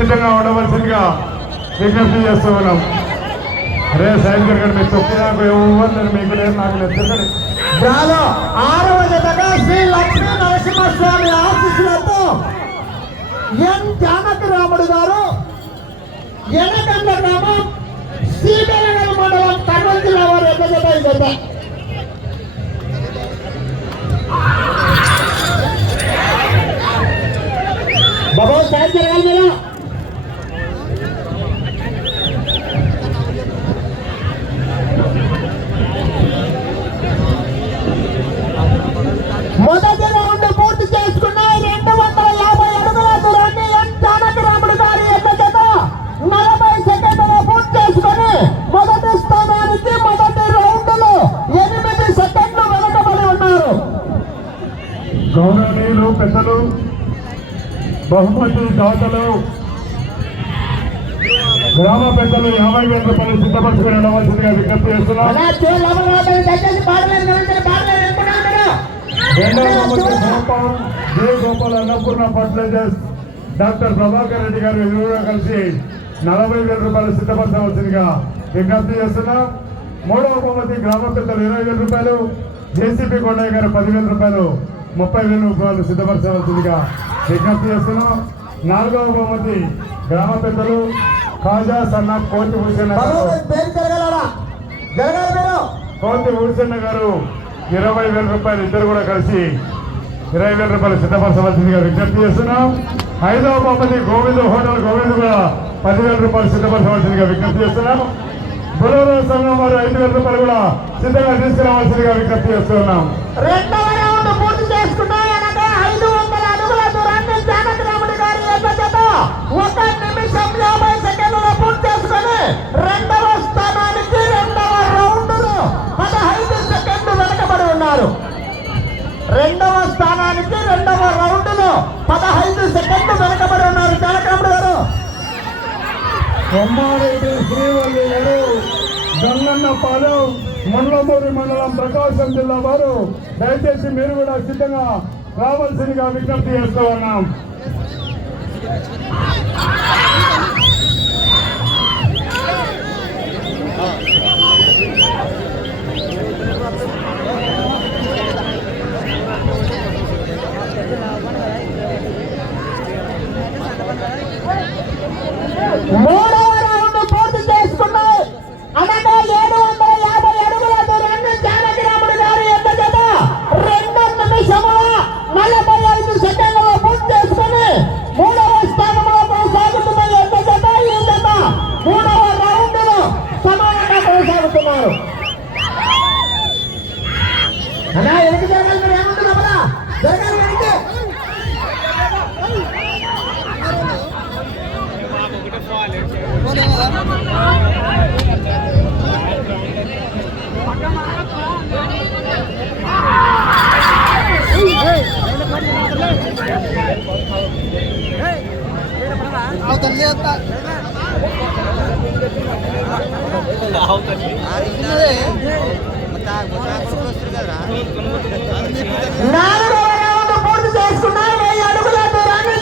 సిద్ధంగా ఉండవలసిందిగా విజ్ఞప్తి చేస్తూ ఉన్నాం. రే సాయంత్రం గారు మీరు తొక్కినాకు మీకు లేదు నాకు లేదు తిరగండి. ఆరవ జతగా శ్రీ లక్ష్మీ నరసింహస్వామి ఆశీస్సులతో ఎన్ జానకి రాముడు గారు ఎనకండ గ్రామం శ్రీబెలగల మండలం కర్నూలు జిల్లా వారు ఎక్క జత ఈ జత. సాయం జరగాలి మీరు దాతలు గ్రామ పెద్దలు యాభై వేల రూపాయలు సిద్ధపరచుకుని ఉండవలసిందిగా విజ్ఞప్తి చేస్తున్నాం. అన్నపూర్ణ ఫర్టిలైజర్స్ డాక్టర్ ప్రభాకర్ రెడ్డి గారు ఎదురుగా కలిసి నలభై వేల రూపాయలు సిద్ధపరచవలసిందిగా విజ్ఞప్తి చేస్తున్నాం. మూడవ బహుమతి గ్రామ పెద్దలు ఇరవై వేల రూపాయలు జేసీపీ కొండయ్య గారు పదివేల రూపాయలు ముప్పై వేల రూపాయలు సిద్ధపరచవలసిందిగా విజ్ఞప్తి చేస్తున్నాం. నాలుగవ బహుమతి గ్రామ పెద్దలు కాజా సన్న కోటి మీరు కోతి ఊరిసన్న గారు ఇరవై వేల రూపాయలు ఇద్దరు కూడా కలిసి ఇరవై వేల రూపాయలు సిద్ధపరచవలసిందిగా విజ్ఞప్తి చేస్తున్నాం. ఐదవ బహుమతి గోవింద్ హోటల్ గోవింద్ కూడా పదివేల రూపాయలు సిద్ధపరచవలసిందిగా విజ్ఞప్తి చేస్తున్నాం. బులూరు సంఘం వారు ఐదు వేల రూపాయలు కూడా సిద్ధంగా తీసుకురావాల్సిందిగా విజ్ఞప్తి చేస్తున్నాం. రెండవ రౌండ్ పూర్తి చేసుకున్నాయి దయచేసి మీరు కూడా సిద్ధంగా రావాల్సిందిగా విజ్ఞప్తి చేస్తూ ఉన్నాం. నాలుగవ పూర్తి చేసుకున్నారు. వెయ్యి అడుగుల దూరాన్ని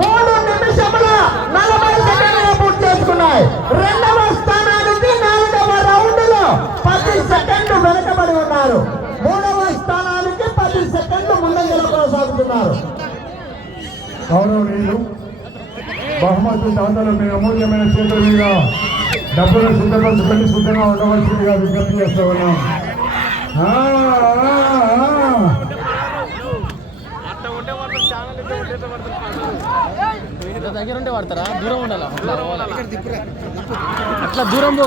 మూడు నిమిషముల నలభై సెకండ్లు పూర్తి చేసుకున్నాయి. రెండవ స్థానానికి నాలుగవ రౌండ్లో పది సెకండ్లు వెనకబడి ఉన్నారు. మూడవ స్థానానికి పది సెకండ్లు ముందంజలో కొనసాగుతున్నారు. గౌరవనీయులు బహుమతి దాతలు మీ అమూల్యమైన చేతుల మీద డబ్బులు సిద్ధపరచుకొని సిద్ధంగా ఉండవలసిందిగా విజ్ఞప్తి చేస్తూ ఉన్నాం. దగ్గర ఉంటే పడతారా దూరం ఉండాలా? అట్లా దూరం పో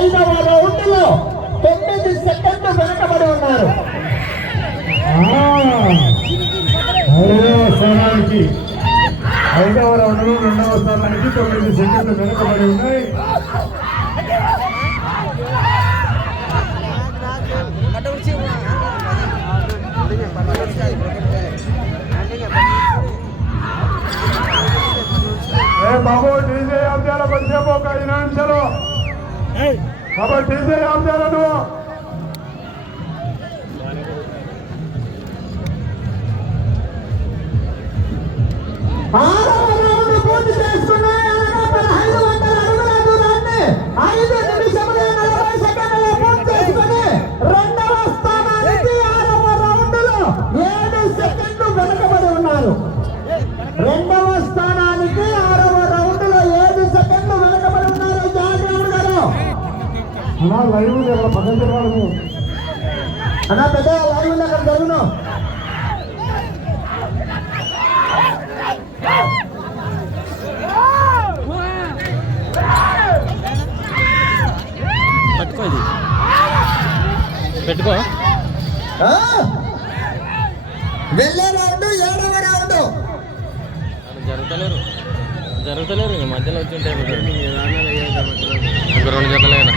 ఐదవ రౌండ్లో తొమ్మిది సెకండ్లు వెనకబడి ఉన్నారు. ఐదవ స్థానానికి ఐదవ రౌండ్లో రెండవ స్థానానికి తొమ్మిది సెకండ్లు వెనుకబడి ఉన్నాయి. బాబు డీజే ఆప్యాల కొంచెంసేపు ఒక ఐదు నిమిషాలు బాబా డీజే ఆప్యాల పూర్తి చేసుకున్నాయి వందల అడుగుల దూరాన్ని. ఐదు అన్నా లైవ్ ఉంది అక్కడ పక్కన తిరగాలి అన్నా పెద్ద లైవ్ ఉంది అక్కడ జరుగును. పట్టుకో ఇది. పెట్టుకో. ఆ? వెళ్ళే రౌండ్ ఏడవ రౌండ్ జరుగుతలేరు. జరుగుతలేరు ఈ మధ్యలో వచ్చి ఉంటాయి ఒక రెండు జతలేనా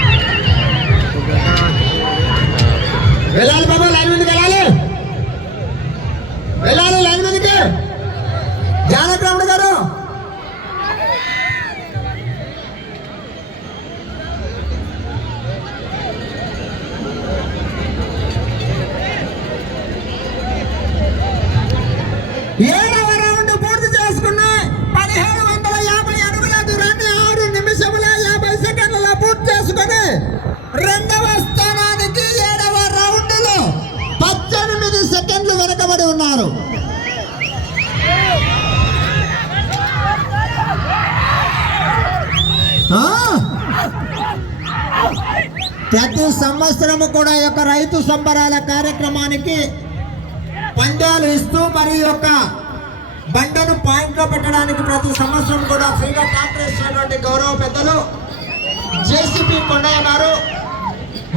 ప్రతి సంవత్సరము కూడా యొక్క రైతు సంబరాల కార్యక్రమానికి పందాలు ఇస్తూ మరి యొక్క బండను పాయింట్లో పెట్టడానికి ప్రతి సంవత్సరం కూడా ఫ్రీగా ట్రాక్టర్ గౌరవ పెద్దలు జేసీపీ కొండయ్య గారు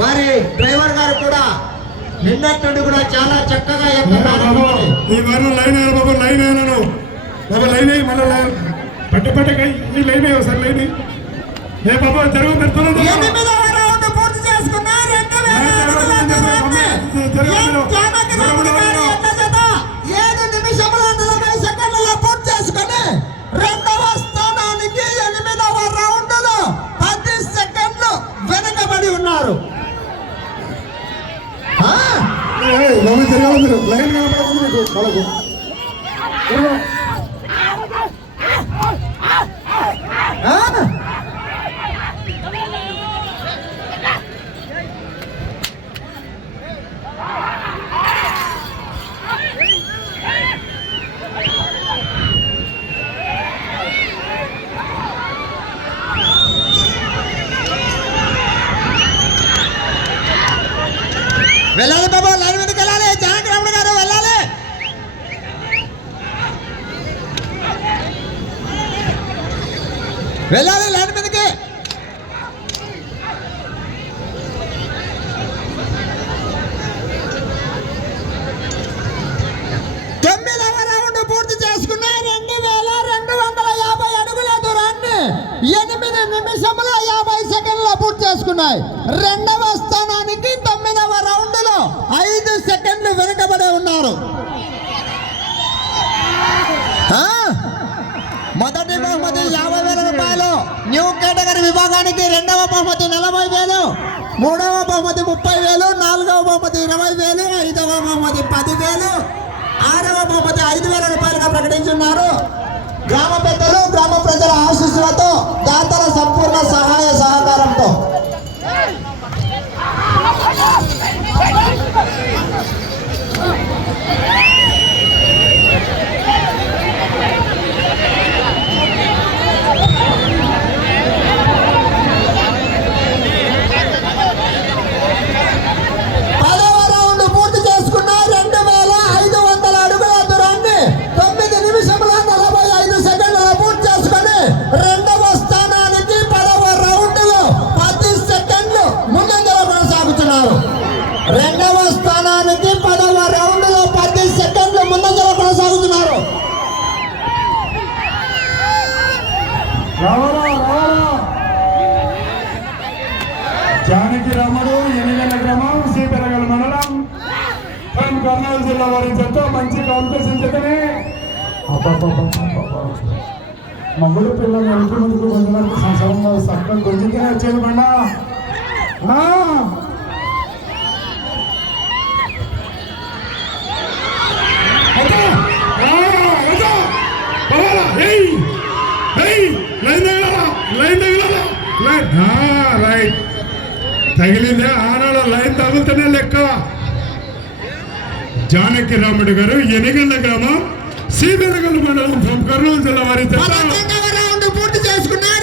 వారి డ్రైవర్ గారు కూడా నిన్నటి కూడా చాలా చక్కగా ఈ వారం లైన్ అయ్యారు బాబు లైన్ అయ్యాను బాబా లైన్ అయ్యి మళ్ళీ లైన్. పట్ట పట్టకై ఈ లైన్ అయ్యి ఒకసారి లైన్ అయ్యి. ఏ బాబా జరుగు పెడుతున్నా ఏడు నిమిషముల నలభై సెకండ్లలో పూర్తి చేసుకుని రెండవ స్థానానికి ఎనిమిదవ రౌండ్లో పది సెకండ్లు వెనకబడి ఉన్నారు. లైన్ వెళ్ళాలి బాబా లైన్ మీదకి వెళ్ళాలి జానకిరాముడు గారు వెళ్ళాలి వెళ్ళాలి మొదటి బహుమతి యాభై వేల రూపాయలు. న్యూ కేటగిరీ విభాగానికి రెండవ బహుమతి నలభై వేలు. మూడవ బహుమతి ముప్పై వేలు. నాలుగవ బహుమతి ఇరవై వేలు. ఐదవ బహుమతి పదివేలు ఆరవ బహుమతి ఐదు వేల రూపాయలుగా ప్రకటించున్నారు. గ్రామ పెద్దలు గ్రామ ప్రజల ఆశీస్సులతో దాతల సంపూర్ణ సహాయ సహకారంతో. Yeah! మమ్మల్ని పిల్లలు వెనక ముందుకు కొంతమంది సంవత్సరం సర్కం గొంతుకే వచ్చేది బండా. తగిలిందే ఆనాడు లైన్ తగులుతూనే లెక్క. జానకి రాముడు గారు ఎనిగండ గ్రామం సీతనగల్ మండలం కర్నూలు జిల్లా వారి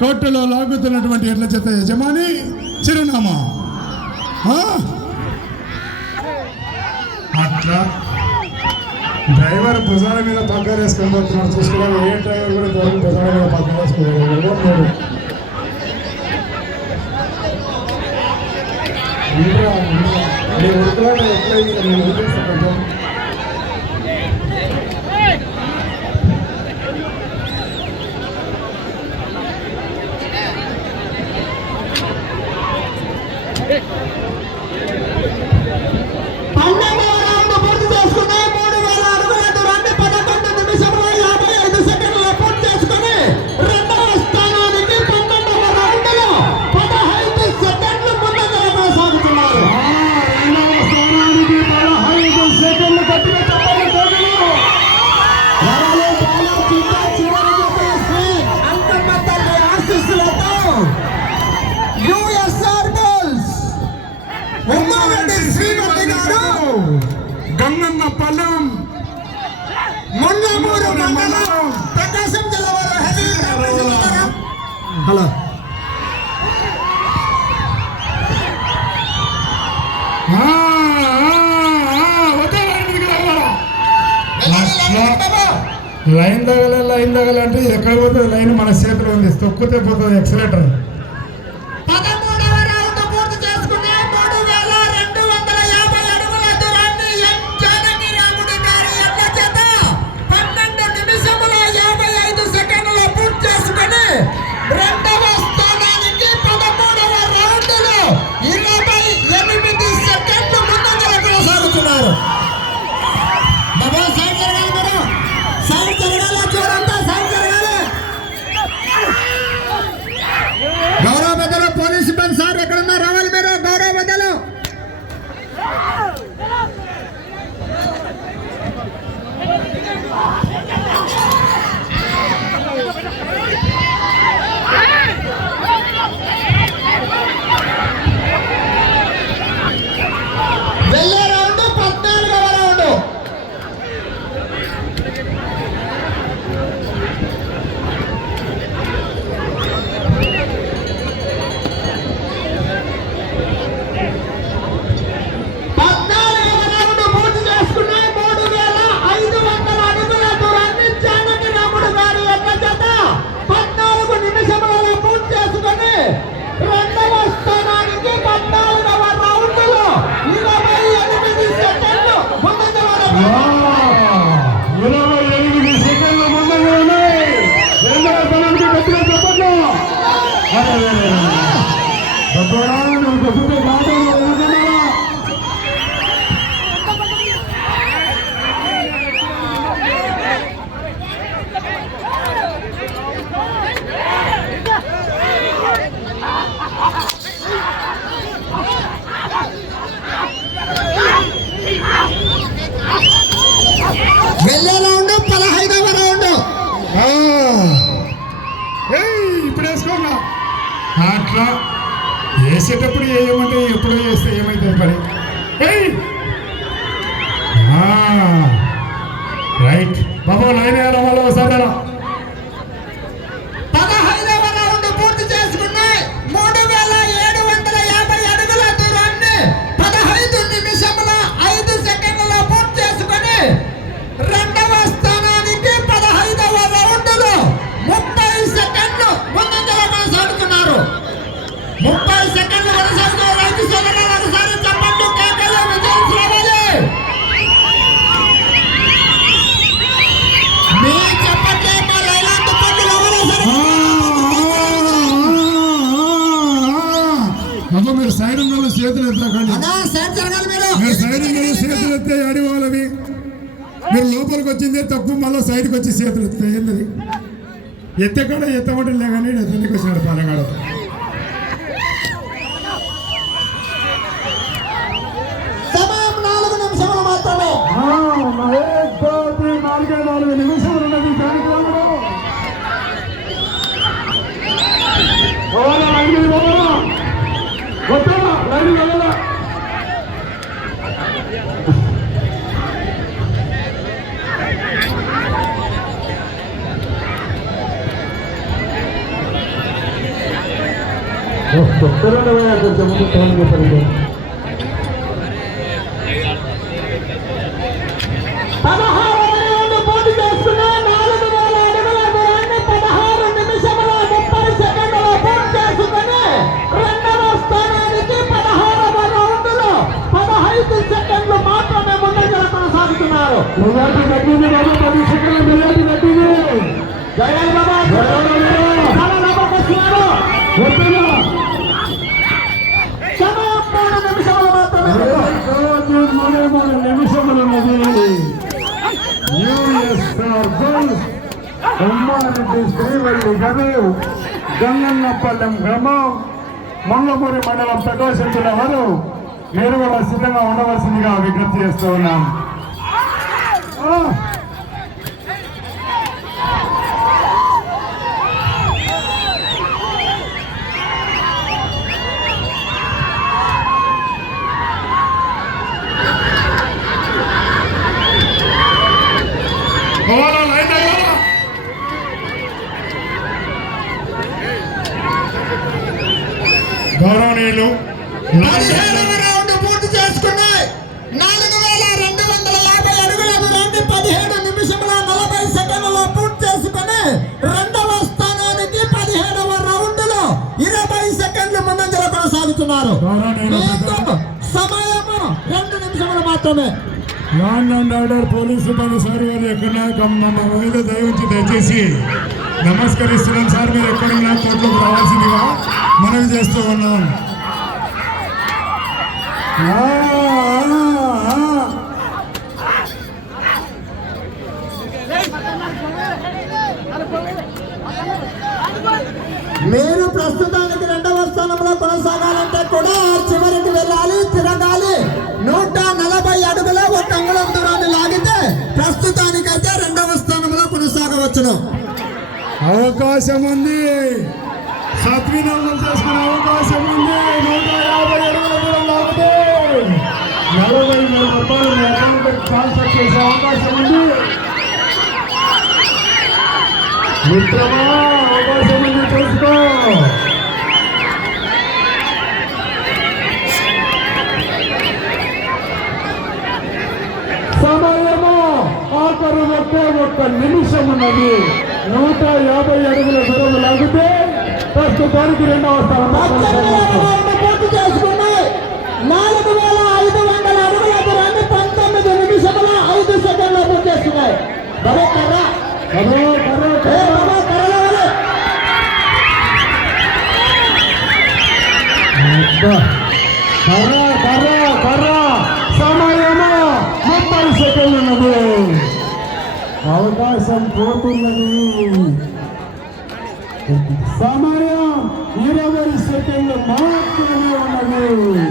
కోర్టులో లాగుతున్నటువంటి ఎడ్ల చేత యజమాని చిరునామా. అట్లా డ్రైవర్ భుజాల మీద పగ్గాలు వేసుకొని పోతున్నాడు. చూసుకున్నాను ఏ డ్రైవర్ కూడా డ్రైవర్ భుజాల మీద పగ్గాలు వేసుకోలేదు లైన్ మన చేతిలో ఉంది. తొక్కితే పోతుంది ఎక్సలేటర్ జరగాలి మీరు. మీరు సైడ్ మీద చేతులు ఎత్తే అడివాళ్ళవి మీరు లోపలికి వచ్చిందే తప్పు మళ్ళీ సైడ్కి వచ్చి చేతులు ఎత్తే ఏంటది ఎత్తకాడ ఎత్తమంటే కానీ ఎత్తనికి వచ్చినాడు పాలెగాడ? నాలుగు నిమిషములు మాత్రమే. నాలుగే నాలుగు నిమిషాలు. సెకండ్లు మాత్రమే ముందంజల కొనసాగుతున్నారు. మెజార్టీ తగ్గింది బాబు పది సెకండ్ల మెజార్టీ తగ్గింది జగన్ బాబా చాలా లోపలికి వస్తున్నారు వద్దులా. సమయం మూడు నిమిషములు మాత్రమే రోజు మూడే మూడు నిమిషములు ఉన్నది యుఎస్ఆర్ గోల్స్ ఉమ్మారెడ్డి శ్రీవల్లి గనులు గంగన్నపల్లెం గ్రామం మంగమూరి మండలం ప్రకాశం జిల్లా వారు మీరు కూడా సిద్ధంగా ఉండవలసిందిగా విజ్ఞప్తి చేస్తూ ఉన్నాం. రౌండ్ పూర్తి నాలుగు వేల రెండు వందల యాభై అడుగుల దూరాన్ని పదిహేడు నిమిషముల నలభై సెకండ్లలో పూర్తి చేసుకుని రెండవ స్థానానికి పదిహేడవ రౌండ్లో ఇరవై సెకండ్లు ముందంజల కొనసాగుతున్నారు. మీకు సమయము రెండు నిమిషములు మాత్రమే. లాండ్ అండ్ ఆర్డర్ పోలీసు పని సార్ వారు ఎక్కడ మా మీద దయవుంచి దయచేసి నమస్కరిస్తున్నాం. సార్ మీరు ఎక్కడున్నా కోర్టులోకి రావాల్సిందిగా మనవి చేస్తూ ఉన్నాం. మీరు ప్రస్తుతానికి రెండవ స్థానంలో కొనసాగాలంటే కూడా చివరికి వెళ్ళాలి తిరగాలి. నూట నలభై అడుగుల ఒక అంగుళం దూరాన్ని లాగితే ప్రస్తుతానికైతే రెండవ స్థానంలో కొనసాగవచ్చును. అవకాశం ఉంది. సద్వినియోగం చేసుకునే అవకాశం ఉంది. నూట యాభై అడుగుల దూరం లాగితే నలభై వేల రూపాయలు మీ అకౌంట్కి ట్రాన్స్ఫర్ చేసే అవకాశం ఉంది. మిత్రమా అవకాశం ఉంది. చూసుకో సమయము ఆఖరు ఒకే ఒక్క నిమిషం ఉన్నది. నూట యాభై అడుగుల దూరం లాగితే ప్రస్తుతానికి రెండవ స్థానం అవకాశం పోతున్నది సమయం ఇరవై సెకండ్లు మాత్రమే ఉన్నది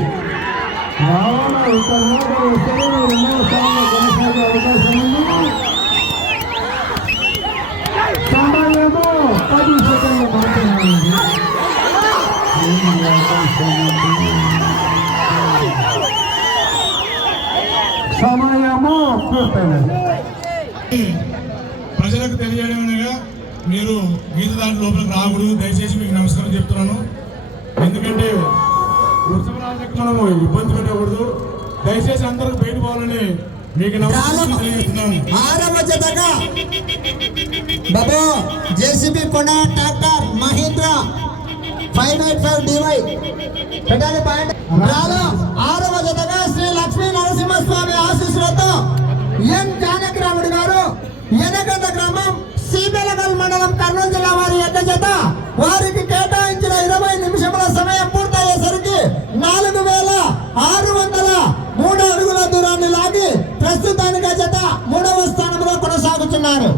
రావణ ఇక మూడు సెలవు రెండవ స్థానంలో కొనసాగే అవకాశం ఉంది సమయము పది సెకండ్లు మాత్రమే ఉంది సమయము పూర్తయినది తెలియడం అనగా మీరు ఈత దాంట్లో లోపలికి రాకూడదు దయచేసి మీకు నమస్కారం చెప్తున్నాను. ఎందుకంటే వృషభ రాజకు మనము ఇబ్బంది పెట్టకూడదు. దయచేసి అందరూ బయట పోవాలని మీకు నమస్కారం తెలియజేస్తున్నాను. శ్రీ లక్ష్మీ నరసింహస్వామి ఆశీస్సులతో ఎంత వారికి కేటాయించిన ఇరవై నిమిషముల సమయం పూర్తయ్యేసరికి నాలుగు వేల ఆరు వందల మూడు అడుగుల దూరాన్ని లాగి ప్రస్తుతానికి జత మూడవ స్థానంలో కొనసాగుతున్నారు.